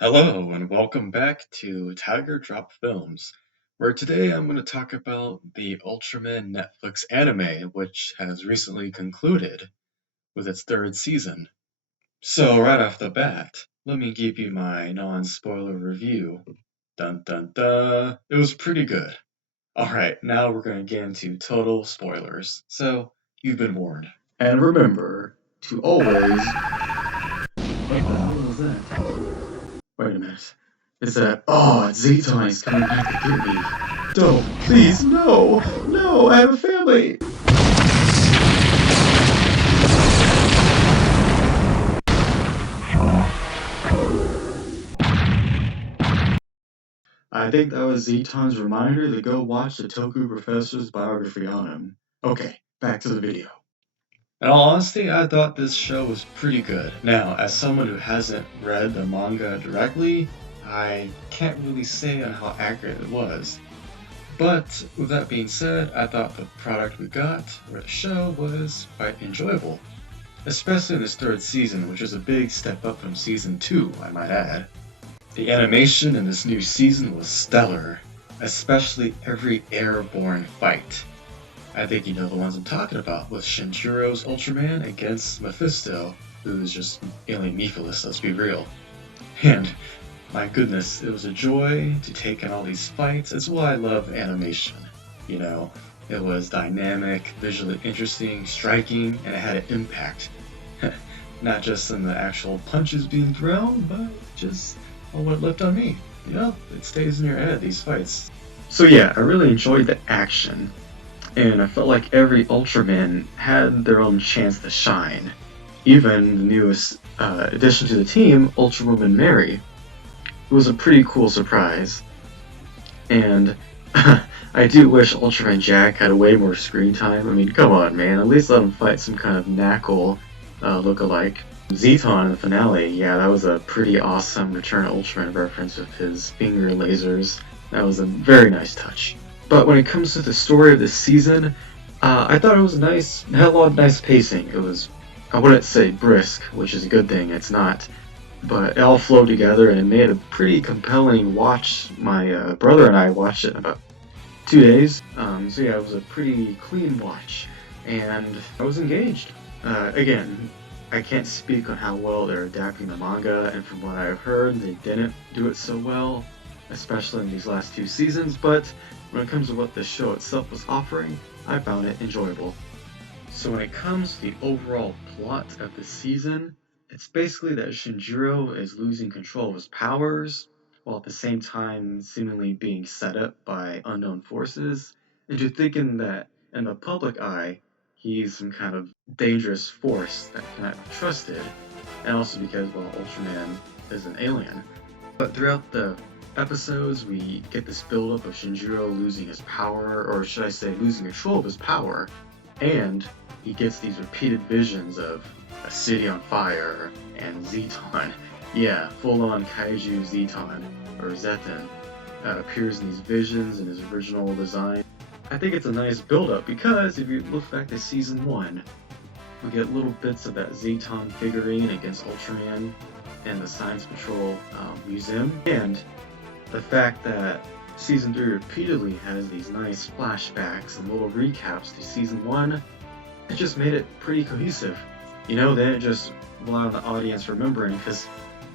Hello, and welcome back to Tiger Drop Films, where today I'm going to talk about the Ultraman Netflix anime, which has recently concluded with its third season. So, right off the bat, let me give you my non spoiler review. Dun dun dun! It was pretty good. Alright, now we're going to get into total spoilers, so you've been warned. And remember to always. What the hell was that? Wait a minute. Is that? Oh, Zeton is coming back to get me. Don't, please, no! No, I have a family! I think that was Zeton's reminder to go watch the Toku Professor's biography on him. Okay, back to the video. In all honesty, I thought this show was pretty good. Now, as someone who hasn't read the manga directly, I can't really say on how accurate it was. But with that being said, I thought the product we got, or the show, was quite enjoyable. Especially in this third season, which was a big step up from season 2, I might add. The animation in this new season was stellar, especially every airborne fight. I think you know the ones I'm talking about, with Shinjiro's Ultraman against Mephisto, who's just alien Mephiles, let's be real. And my goodness, it was a joy to take in all these fights. It's why I love animation. You know, it was dynamic, visually interesting, striking, and it had an impact. Not just in the actual punches being thrown, but just on what it left on me. You know, it stays in your head, these fights. So yeah, I really enjoyed the action, and I felt like every Ultraman had their own chance to shine. Even the newest addition to the team, Ultrawoman Mary, it was a pretty cool surprise. And I do wish Ultraman Jack had way more screen time. I mean, come on, man. At least let him fight some kind of Knuckle look-alike. Zeton in the finale, yeah, that was a pretty awesome Return of Ultraman reference with his finger lasers. That was a very nice touch. But when it comes to the story of this season, I thought it was nice. It had a lot of nice pacing. It was, I wouldn't say brisk, which is a good thing. It's not. But it all flowed together and it made a pretty compelling watch. My brother and I watched it in about 2 days. So yeah, it was a pretty clean watch. And I was engaged. Again, I can't speak on how well they're adapting the manga, and from what I've heard, they didn't do it so well, especially in these last 2 seasons, but when it comes to what the show itself was offering, I found it enjoyable. So when it comes to the overall plot of the season, it's basically that Shinjiro is losing control of his powers, while at the same time seemingly being set up by unknown forces, into thinking that in the public eye, he's some kind of dangerous force that cannot be trusted, and also because, well, Ultraman is an alien. But throughout the episodes, we get this build-up of Shinjiro losing his power, or should I say losing control of his power, and he gets these repeated visions of a city on fire and Zeton. Yeah, full-on kaiju Zeton, or Zeton, appears in these visions in his original design. I think it's a nice build-up because if you look back to season 1, we get little bits of that Zeton figurine against Ultraman and the Science Patrol museum, and the fact that season 3 repeatedly has these nice flashbacks and little recaps to season 1, it just made it pretty cohesive. You know, they didn't just rely on the audience remembering, because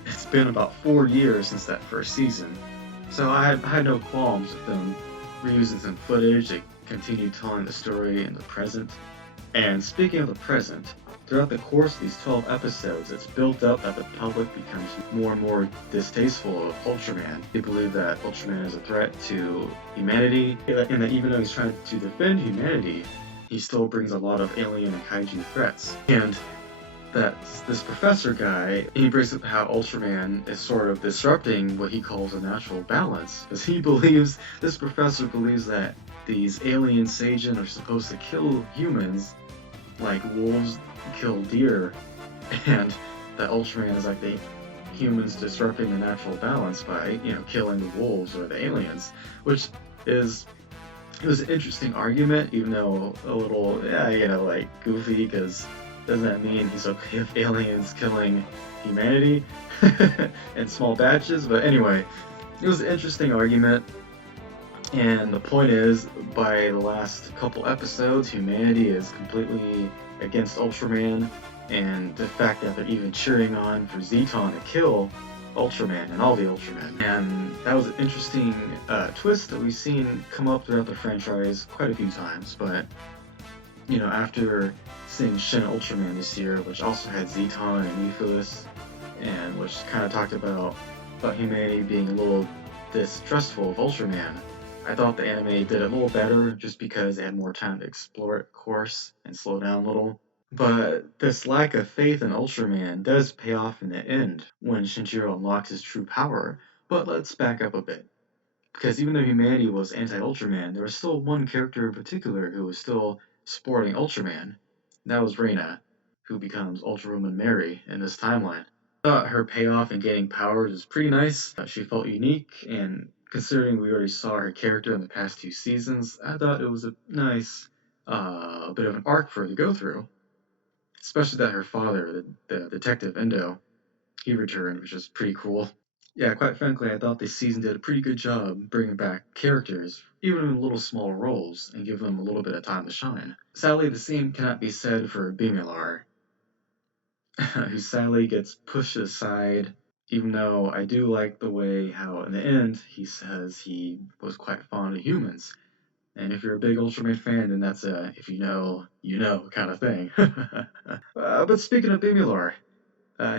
it's been about 4 years since that first season. So I had no qualms with them reusing some footage to continue telling the story in the present. And speaking of the present, throughout the course of these 12 episodes, it's built up that the public becomes more and more distasteful of Ultraman. They believe that Ultraman is a threat to humanity, and that even though he's trying to defend humanity, he still brings a lot of alien and kaiju threats. And that this professor guy, he brings up how Ultraman is sort of disrupting what he calls a natural balance, because this professor believes that these alien Seijin are supposed to kill humans like wolves kill deer, and that Ultraman is like the humans disrupting the natural balance by, killing the wolves or the aliens, which is, it was an interesting argument, even though a little, goofy, because Doesn't that mean he's okay with aliens killing humanity in small batches? But anyway, it was an interesting argument. And the point is, by the last couple episodes, humanity is completely against Ultraman, and the fact that they're even cheering on for Zeton to kill Ultraman and all the Ultramen. And that was an interesting twist that we've seen come up throughout the franchise quite a few times. But, you know, after seeing Shin Ultraman this year, which also had Zeton and Euphilis, and which kind of talked about humanity being a little distrustful of Ultraman, I thought the anime did it a little better just because they had more time to explore it, of course, and slow down a little. But this lack of faith in Ultraman does pay off in the end when Shinjiro unlocks his true power. But let's back up a bit. Because even though humanity was anti-Ultraman, there was still one character in particular who was still supporting Ultraman. That was Reina, who becomes Ultrawoman Mary in this timeline. I thought her payoff in gaining powers was pretty nice. She felt unique, and considering we already saw her character in the past 2 seasons, I thought it was a nice bit of an arc for her to go through. Especially that her father, the detective Endo, he returned, which is pretty cool. Yeah, quite frankly, I thought this season did a pretty good job bringing back characters, even in little small roles, and give them a little bit of time to shine. Sadly, the same cannot be said for Bimilar, who sadly gets pushed aside, even though I do like the way how, in the end, he says he was quite fond of humans. And if you're a big Ultraman fan, then that's a if you know, you know kind of thing. But speaking of Bimilar,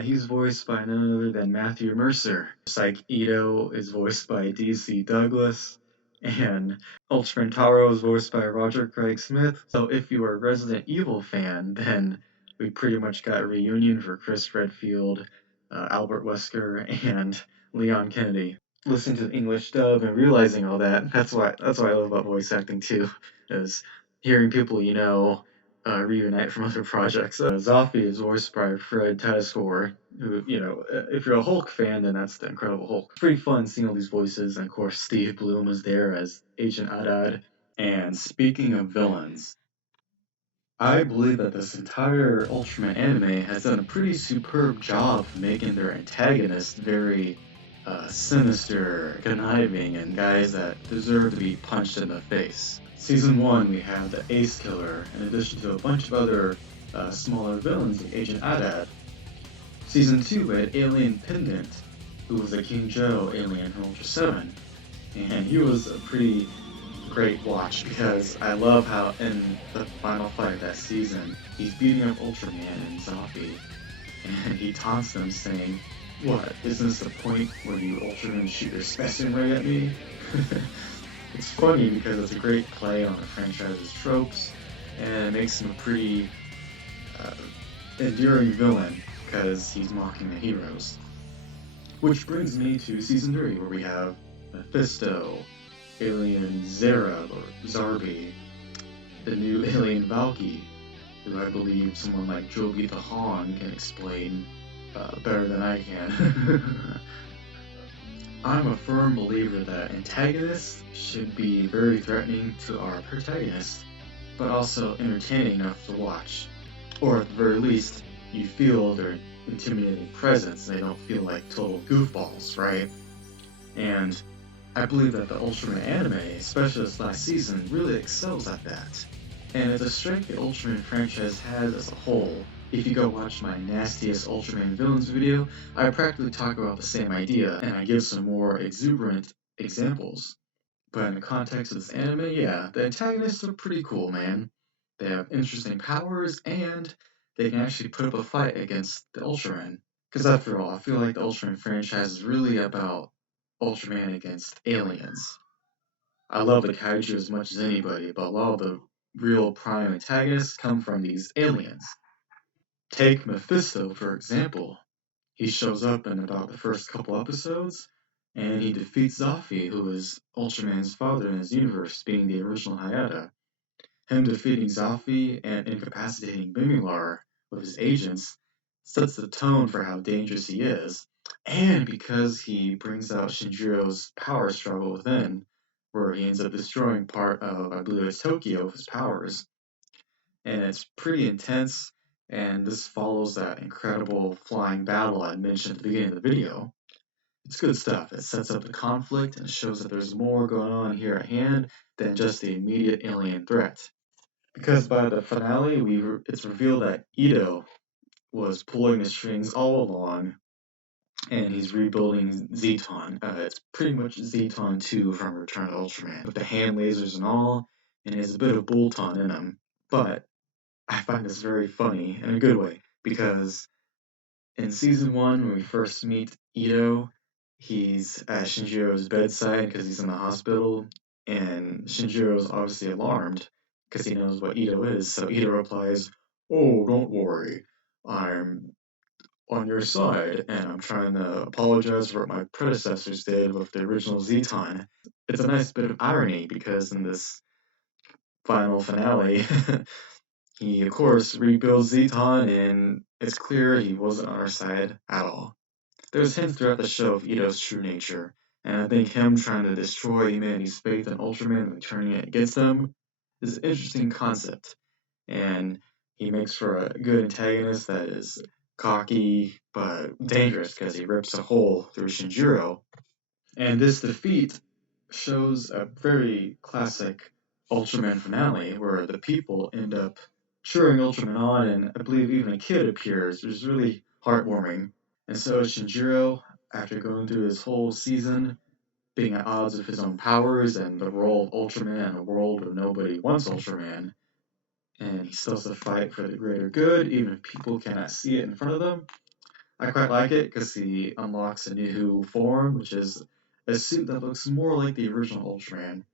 he's voiced by none other than Matthew Mercer. Psyche Ito is voiced by DC Douglas, and Ultraman Taro is voiced by Roger Craig Smith. So if you are a Resident Evil fan, then we pretty much got a reunion for Chris Redfield, Albert Wesker, and Leon Kennedy. Listening to the English dub and realizing all that, that's why I love about voice acting too, is hearing people you know reunite from other projects. Zoffy is voiced by Fred Tatasciore, who, you know, if you're a Hulk fan, then that's the Incredible Hulk. It's pretty fun seeing all these voices, and of course Steve Bloom is there as Agent Adad. And speaking of villains, I believe that this entire Ultraman anime has done a pretty superb job of making their antagonists very sinister, conniving, and guys that deserve to be punched in the face. Season 1, we have the Ace Killer, in addition to a bunch of other smaller villains like Agent Adad. Season 2, we had Alien Pendant, who was a King Joe alien from Ultra 7. And he was a pretty great watch because I love how in the final fight of that season, he's beating up Ultraman and Zombie, and he taunts them saying, "What, isn't this the point where you Ultraman shoot your specimen right at me?" It's funny because it's a great play on the franchise's tropes, and it makes him a pretty endearing villain because he's mocking the heroes. Which brings me to Season 3, where we have Mephisto, Alien Zerab or Zarbi, the new alien Valky, who I believe someone like Jogi Tahan can explain better than I can. I'm a firm believer that antagonists should be very threatening to our protagonists, but also entertaining enough to watch. Or at the very least, you feel their intimidating presence and they don't feel like total goofballs, right? And I believe that the Ultraman anime, especially this last season, really excels at that. And it's a strength the Ultraman franchise has as a whole. If you go watch my nastiest Ultraman villains video, I practically talk about the same idea, and I give some more exuberant examples. But in the context of this anime, yeah, the antagonists are pretty cool, man. They have interesting powers, and they can actually put up a fight against the Ultraman. Because after all, I feel like the Ultraman franchise is really about Ultraman against aliens. I love the kaiju as much as anybody, but a lot of the real prime antagonists come from these aliens. Take Mephisto, for example. He shows up in about the first couple episodes, and he defeats Zafi, who is Ultraman's father in his universe, being the original Hayata. Him defeating Zafi and incapacitating Bimilar with his agents sets the tone for how dangerous he is, and because he brings out Shinjiro's power struggle within, where he ends up destroying part of, I believe it's Tokyo, with his powers. And it's pretty intense, And this follows that incredible flying battle I mentioned at the beginning of the video. It's good stuff. It sets up the conflict and shows that there's more going on here at hand than just the immediate alien threat. Because by the finale, it's revealed that Ito was pulling the strings all along, and he's rebuilding Zeton. It's pretty much Zeton 2 from Return of Ultraman, with the hand lasers and all, and he has a bit of Bolton in him. But I find this very funny in a good way, because in season 1, when we first meet Ito, he's at Shinjiro's bedside because he's in the hospital, and Shinjiro's obviously alarmed because he knows what Ito is, so Ito replies, "Oh, don't worry. I'm on your side, and I'm trying to apologize for what my predecessors did with the original Zeton." It's a nice bit of irony because in this final finale, he of course rebuilds Zeton, and it's clear he wasn't on our side at all. There's hints throughout the show of Ito's true nature, and I think him trying to destroy humanity's faith in Ultraman and turning it against them is an interesting concept, and he makes for a good antagonist that is cocky but dangerous because he rips a hole through Shinjiro. And this defeat shows a very classic Ultraman finale where the people end up cheering Ultraman on, and I believe even a kid appears, which is really heartwarming. And so is Shinjiro, after going through his whole season, being at odds with his own powers and the role of Ultraman in a world where nobody wants Ultraman. And he still has to fight for the greater good, even if people cannot see it in front of them. I quite like it because he unlocks a new form, which is a suit that looks more like the original Ultraman.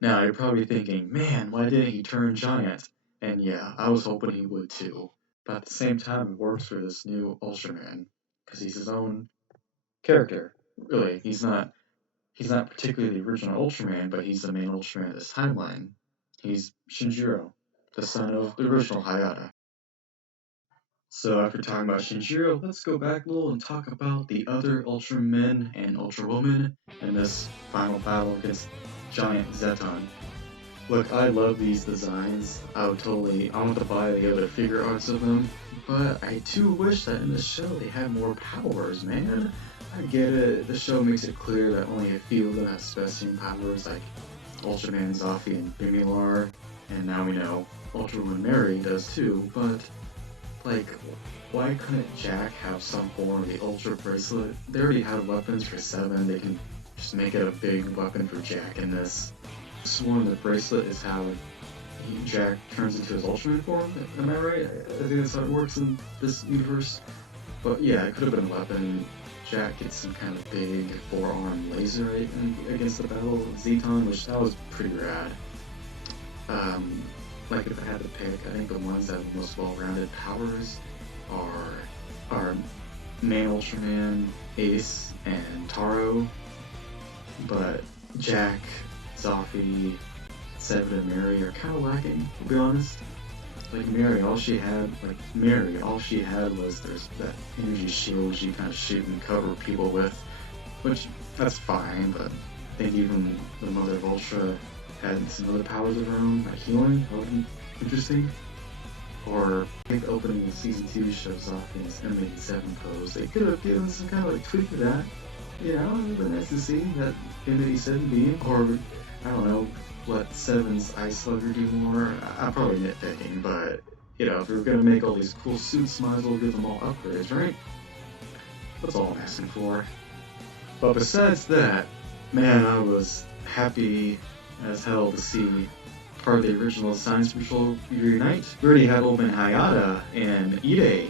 Now, you're probably thinking, man, why didn't he turn giant? And yeah, I was hoping he would too. But at the same time, it works for this new Ultraman because he's his own character. Really, he's not particularly the original Ultraman, but he's the main Ultraman of this timeline. He's Shinjiro, the son of the original Hayata. So after talking about Shinjiro, let's go back a little and talk about the other Ultramen and Ultrawoman in this final battle against Giant Zeton. Look, I love these designs. I want to buy the other figure arts of them, but I do wish that in the show they had more powers, man. I get it, the show makes it clear that only a few of them have special powers, like Ultraman, Zafi, and Bimilar, and now we know Ultraman Mary does too, but like, why couldn't Jack have some form of the Ultra Bracelet? They already have weapons for 7, they can just make it a big weapon for Jack in this. Sworn the bracelet is how Jack turns into his Ultraman form, am I right? I think that's how it works in this universe. But yeah, it could have been a weapon. Jack gets some kind of big 4-arm laser against the Battle of Zeton, which that was pretty rad. Like if I had to pick, I think the ones that have the most well-rounded powers are main Ultraman, Ace, and Taro. But Jack, Zafi, Seven, and Mary are kind of lacking, to be honest. Like Mary, all she had was that energy shield she kind of shoot and cover people with, which that's fine. But I think even the Mother of Ultra had some other powers of her own, like healing. That would be interesting. Or I think the opening of season 2 shows off in his M87 pose. They could have given some kind of like tweak to that. You know, it would have been nice to see that M87 beam, or I don't know, let Seven's Ice Slugger do more. I'm probably nitpicking, but you know, if we're gonna make all these cool suits, might as well give them all upgrades, right? That's all I'm asking for. But besides that, man, I was happy as hell to see part of the original Science Patrol reunite. We already had Old Man Hayata and Ide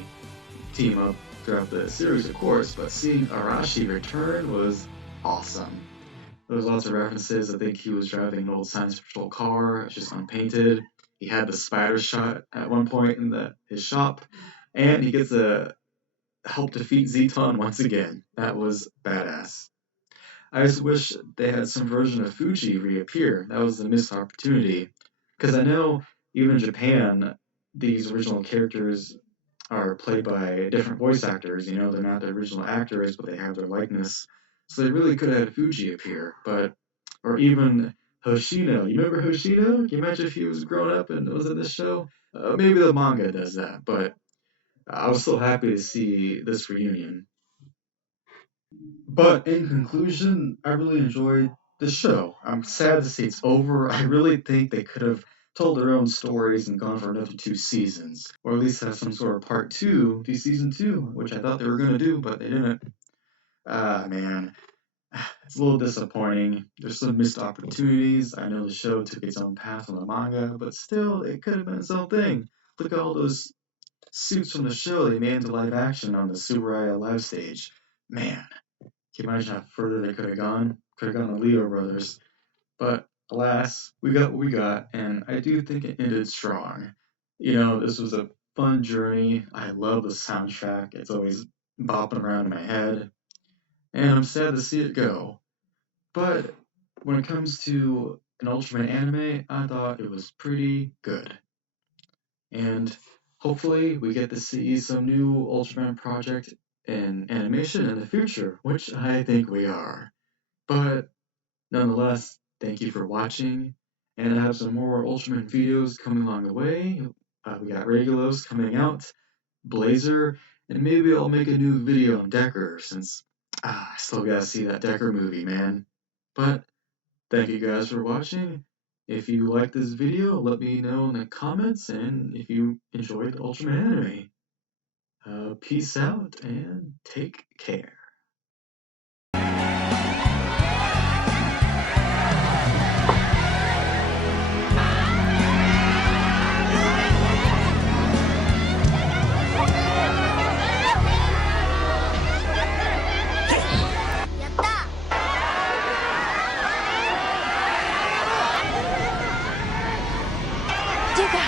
team up throughout the series, of course, but seeing Arashi return was awesome. There was lots of references. I think he was driving an old Science Patrol car, just unpainted. He had the spider shot at one point in his shop, and he gets to help defeat Zeton once again. That was badass. I just wish they had some version of Fuji reappear. That was a missed opportunity. Because I know even in Japan, these original characters are played by different voice actors. You know, they're not the original actors, but they have their likeness. So they really could have had Fuji appear, or even Hoshino. You remember Hoshino? Can you imagine if he was grown up and was in this show? Maybe the manga does that, but I was so happy to see this reunion. But in conclusion, I really enjoyed the show. I'm sad to say it's over. I really think they could have told their own stories and gone for another 2 seasons, or at least have some sort of part two to season two, which I thought they were gonna do, but they didn't. Ah, man, it's a little disappointing. There's some missed opportunities. I know the show took its own path on the manga, but still, it could have been its own thing. Look at all those suits from the show they made into live action on the Subaraya live stage. Man, can you imagine how further they could have gone? Could have gone the Leo brothers. But alas, we got what we got, and I do think it ended strong. This was a fun journey. I love the soundtrack. It's always bopping around in my head. And I'm sad to see it go. But when it comes to an Ultraman anime, I thought it was pretty good. And hopefully we get to see some new Ultraman project in animation in the future, which I think we are. But nonetheless, thank you for watching, and I have some more Ultraman videos coming along the way. We got Regulos coming out, Blazer, and maybe I'll make a new video on Decker since I still gotta see that Decker movie, man. But thank you guys for watching. If you like this video, let me know in the comments, and if you enjoyed the Ultraman anime. Peace out and take care. Digga!